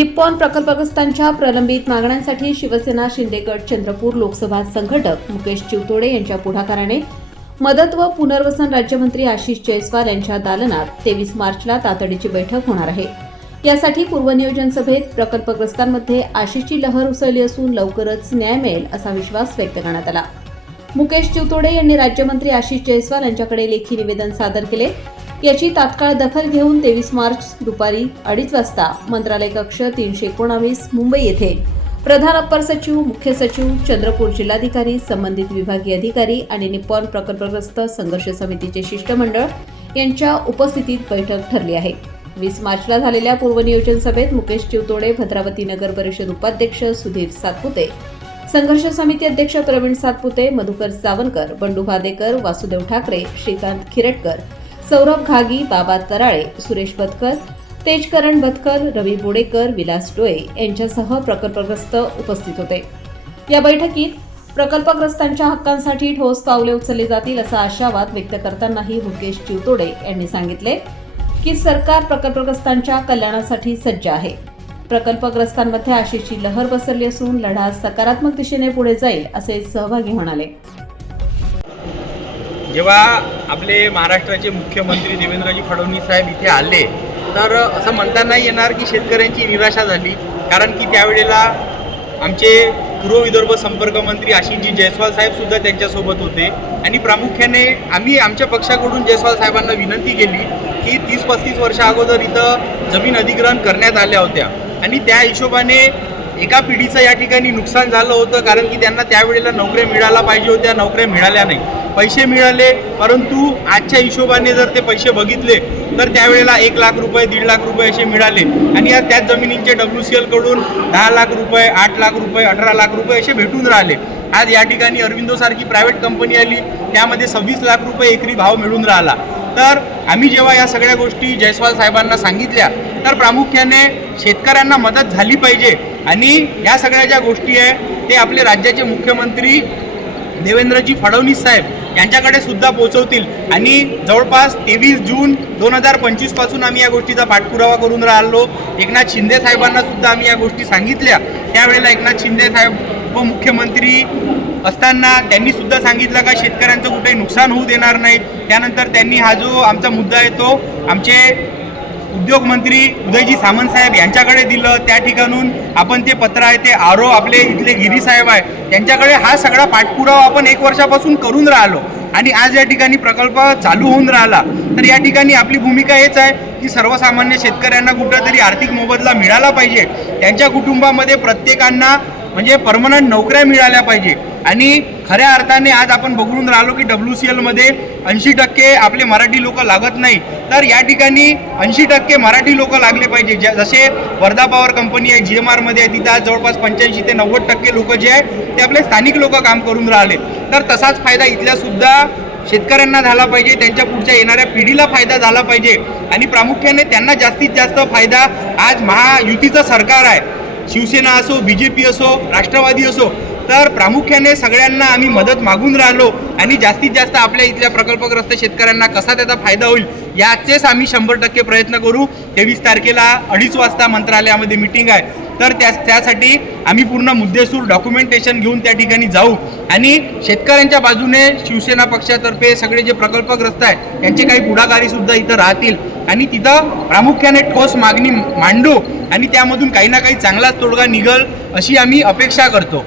Nippon प्रकल्पग्रस्तांच्या प्रलंबित मागण्यांसाठी शिवसेना शिंदेगड चंद्रपूर लोकसभा संघटक मुकेश चिवतोडे यांच्या पुढाकाराने मदत व पुनर्वसन राज्यमंत्री आशिष जयस्वाल यांच्या दालनात 23 मार्चला तातडीची बैठक होणार आहे। यासाठी पूर्वनियोजन सभेत प्रकल्पग्रस्तांमध्ये आशेची लहर उसळली असून लवकरच न्याय मिळेल असा विश्वास व्यक्त करण्यात आला। मुकेश चिवतोडे यांनी राज्यमंत्री आशिष जयस्वाल यांच्याकडे लेखी निवेदन सादर केले। याची तात्काळ दखल घेऊन 23 मार्च दुपारी 2:30 वाजता मंत्रालय कक्ष 319 मुंबई येथे प्रधान अप्पर सचिव, मुख्य सचिव, चंद्रपूर जिल्हाधिकारी, संबंधित विभागीय अधिकारी आणि निप्पॉन प्रकल्पग्रस्त संघर्ष समितीचे शिष्टमंडळ यांच्या उपस्थितीत बैठक ठरली आहे। 20 मार्चला झालेल्या पूर्वनियोजन सभेत मुकेश चिवतोडे, भद्रावती नगर परिषद उपाध्यक्ष सुधीर सातपुते, संघर्ष समिती अध्यक्ष प्रवीण सातपुते, मधुकर सावंकर, बंडू भादेकर, वासुदेव ठाकरे, श्रीकांत खिरटकर, सौरभ घागी, बाबा तराळे, सुरेश बतकर, तेजकरण बतकर, रवी बोडेकर, विलास डोळे यांच्यासह प्रकल्पग्रस्त उपस्थित होते। या बैठकीत प्रकल्पग्रस्तांच्या हक्कांसाठी ठोस पावले उचलली जातील असा आशावाद व्यक्त करतानाही मुकेश चिवतोडे यांनी सांगितले की सरकार प्रकल्पग्रस्तांच्या कल्याणासाठी सज्ज आहे। प्रकल्पग्रस्तांमध्ये आशेची लहर पसरली असून लढा सकारात्मक दिशेने पुढे जाईल असे सहभागी म्हणाले। जेव्हा आपले महाराष्ट्राचे मुख्यमंत्री देवेंद्रजी फडणवीस साहेब इथे आले तर असं म्हणता नाही येणार की शेतकऱ्यांची निराशा झाली, कारण की त्यावेळेला आमचे पूर्व विदर्भ संपर्क मंत्री आशिषजी जयस्वाल साहेब सुद्धा त्यांच्यासोबत होते आणि प्रामुख्याने आम्ही आमच्या पक्षाकडून जयस्वाल साहेबांना विनंती केली की 30-35 वर्षा अगोदर इथं जमीन अधिग्रहण करण्यात आल्या होत्या आणि त्या हिशोबाने एका पिढीचं या ठिकाणी नुकसान झालं होतं, कारण की त्यांना त्यावेळेला नोकऱ्या मिळायला पाहिजे होत्या, नोकऱ्या मिळाल्या नाही, पैसे मिळाले, परंतु आजच्या हिशोबाने जर ते पैसे बघितले तर त्यावेळेला 1 लाख रुपये, 1.5 लाख रुपये असे मिळाले आणि आज त्याच जमिनींचे WCL कडून 10 लाख रुपये, 8 लाख रुपये, 18 लाख रुपये असे भेटून राहिले। आज या ठिकाणी अरविंदोसारखी प्रायव्हेट कंपनी आली, त्यामध्ये 26 लाख रुपये एकरी भाव मिळून राहिला। तर आम्ही जेव्हा या सगळ्या गोष्टी जयस्वाल साहेबांना सांगितल्या तर प्रामुख्याने शेतकऱ्यांना मदत झाली पाहिजे आणि या सगळ्या ज्या गोष्टी आहे ते आपले राज्याचे मुख्यमंत्री देवेंद्रजी फडणवीस साहेब यांच्याकडे सुद्धा पोहोचवतील आणि जवळपास 23 जून 2025 पासून आम्ही या गोष्टीचा पाठपुरावा करून राहिलो। एकनाथ शिंदे साहेबांना सुद्धा आम्ही या गोष्टी सांगितल्या, त्यावेळेला एकनाथ शिंदे साहेब उपमुख्यमंत्री असताना त्यांनी सुद्धा सांगितलं का शेतकऱ्यांचं कुठेही नुकसान होऊ देणार नाही। त्यानंतर त्यांनी हा जो आमचा मुद्दा आहे तो आमचे उद्योग मंत्री उदयजी सामंत साहेब यांच्याकडे दिलं, त्या ठिकाणून आपण ते पत्र आहे ते आरो आपले इथले गिरी साहेब आहे त्यांच्याकडे हा सगळा पाठपुरावा आपण 1 वर्षापासून करून राहिलो आणि आज या ठिकाणी प्रकल्प चालू होऊन राहिला। तर या ठिकाणी आपली भूमिका हेच आहे की सर्वसामान्य शेतकऱ्यांना कुठेतरी आर्थिक मोबदला मिळाला पाहिजे, त्यांच्या कुटुंबामध्ये प्रत्येकांना म्हणजे परमनंट नोकऱ्या मिळाल्या पाहिजे आणि खऱ्या अर्थाने आज आपण बघून राहिलो की WCL मध्ये 80% आपले मराठी लोक लागत नाही, तर या ठिकाणी 80% मराठी लोक लागले पाहिजे। जसे वर्धा पॉवर कंपनी आहे GMR मध्ये आहे, तिथं आज जवळपास 85 ते 90% लोक जे आहे ते आपले स्थानिक लोक काम करून राहिले। तर तसाच फायदा इथल्या सुद्धा शेतकऱ्यांना झाला पाहिजे, त्यांच्या पुढच्या येणाऱ्या पिढीला फायदा झाला पाहिजे आणि प्रामुख्याने त्यांना जास्तीत जास्त फायदा आज महायुतीचं सरकार आहे, शिवसेना असो, BJP असो, राष्ट्रवादी असो, तर प्रामुख्याने सगळ्यांना आम्ही मदत मागून राहिलो आणि जास्तीत जास्त आपल्या इथल्या प्रकल्पग्रस्त शेतकऱ्यांना कसा त्याचा फायदा होईल याचेच आम्ही 100% प्रयत्न करू। 23 तारखेला 2:30 वाजता मंत्रालयामध्ये मीटिंग आहे, तर त्यासाठी आम्ही पूर्ण मुद्देसूद डॉक्युमेंटेशन घेऊन त्या ठिकाणी जाऊ आणि शेतकऱ्यांच्या बाजूने शिवसेना पक्षातर्फे सगळे जे प्रकल्पग्रस्त आहेत त्यांचे काही पुढाकारी सुद्धा इथं राहतील आणि तिथं प्रामुख्याने ठोस मागणी मांडू आणि त्यामधून काही ना काही चांगलाच तोडगा निघल अशी आम्ही अपेक्षा करतो।